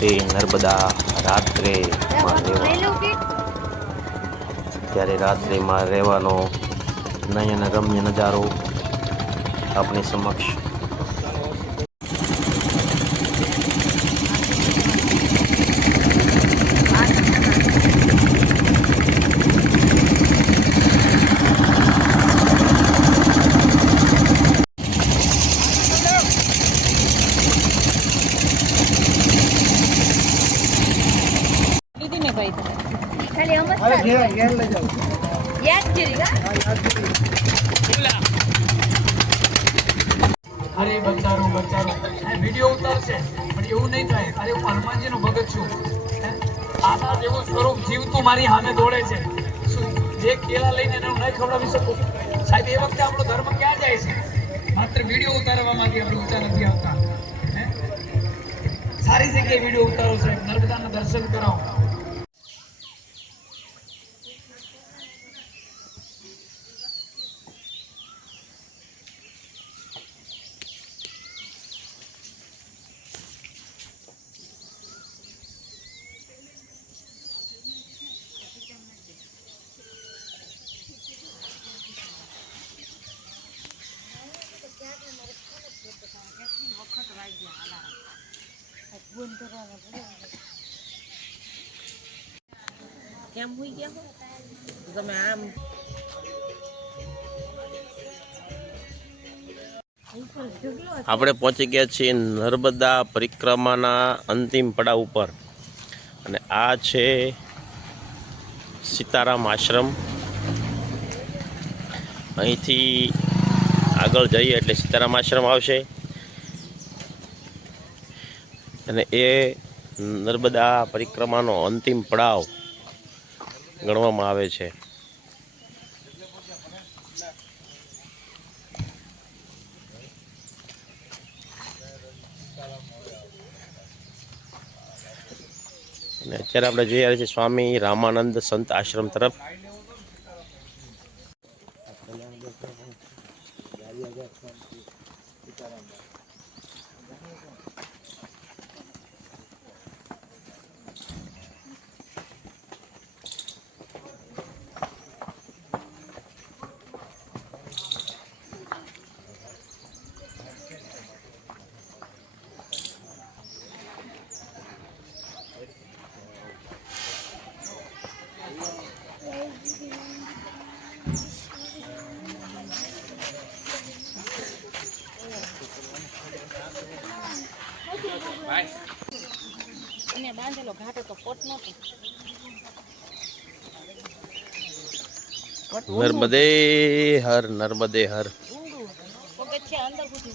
દિવસે નર્મદા રાત્રે માં ત્યારે રાત્રેમાં રહેવાનો નયન રમ્ય નજારો આપણી સમક્ષ ને ભાઈ ખાલી અમસ્તા હવે ઘેર ઘેર લઈ જાઓ. યાદગીરી હા? અરે બચારો બચારો. વીડિયો ઉતારશે પણ એવું નહીં થાય. અરે હું હનુમાનજીનો ભગત છું? આના જેવું સ્વરૂપ જીવતું મારી સામે દોડે છે. શું જે કેળા લઈને એને હું નહીં ખવડાવી શકું? સાહેબ એ વખતે આપણો ધર્મ ક્યાં જાય છે? માત્ર વીડિયો ઉતારવામાંથી આપણે ઊંચા નથી આવતા. હે? સારી જગ્યાએ વીડિયો ઉતારો સાહેબ. નર્મદાના દર્શન કરાવો. આપણે પહોંચી ગયા છીએ નર્મદા પરિક્રમાના અંતિમ પડાવ ઉપર. અને આ છે સીતારામ આશ્રમ. અહીંથી આગળ જઈએ એટલે સીતારામ આશ્રમ આવશે. અને એ નર્મદા પરિક્રમાનો અંતિમ પડાવ ગણવામાં આવે છે. અને અત્યારે આપણે જોઈ રહ્યા છીએ સ્વામી રામાનંદ સંત આશ્રમ તરફ. બાંધેલો ઘાટો તો કોટ નહોતો નર્મદે હર નર્મદે હર. પગથિયા અંદર સુધી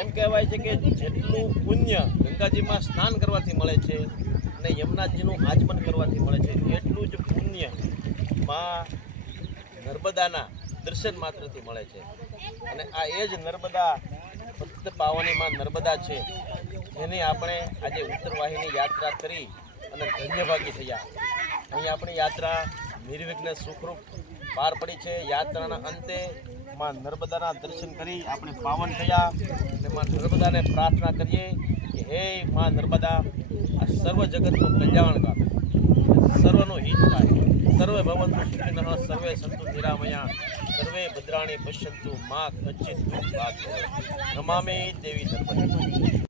એમ કહેવાય છે કે જેટલું પુણ્ય ગંગાજીમાં સ્નાન કરવાથી મળે છે અને યમુનાજીનું આચમન કરવાથી મળે છે, એટલું જ પુણ્યમાં નર્મદાના દર્શન માત્રથી મળે છે. અને આ એ જ નર્મદા ભક્ત પાવનીમાં નર્મદા છે, જેની આપણે આજે ઉત્તરવાહીની યાત્રા કરી અને ધન્યભાગી થયા. અહીં આપણી યાત્રા નિર્વિઘ્ન સુખરૂપ પાર પડી છે. યાત્રાના અંતે માં નર્મદાના દર્શન કરી આપણે પાવન થયા. અને માં નર્મદાને પ્રાર્થના કરીએ કે હે માં નર્મદા, આ સર્વ જગતનું કલ્યાણ કર. સર્વનો હિત થાય. સર્વે ભવંતુ સુખિનઃ, સર્વે સંતુ નિરામયા, સર્વે ભદ્રાણી પશ્યંતુ, મા કચ્ચિત ભાગ નમામે દેવી નર્મદે.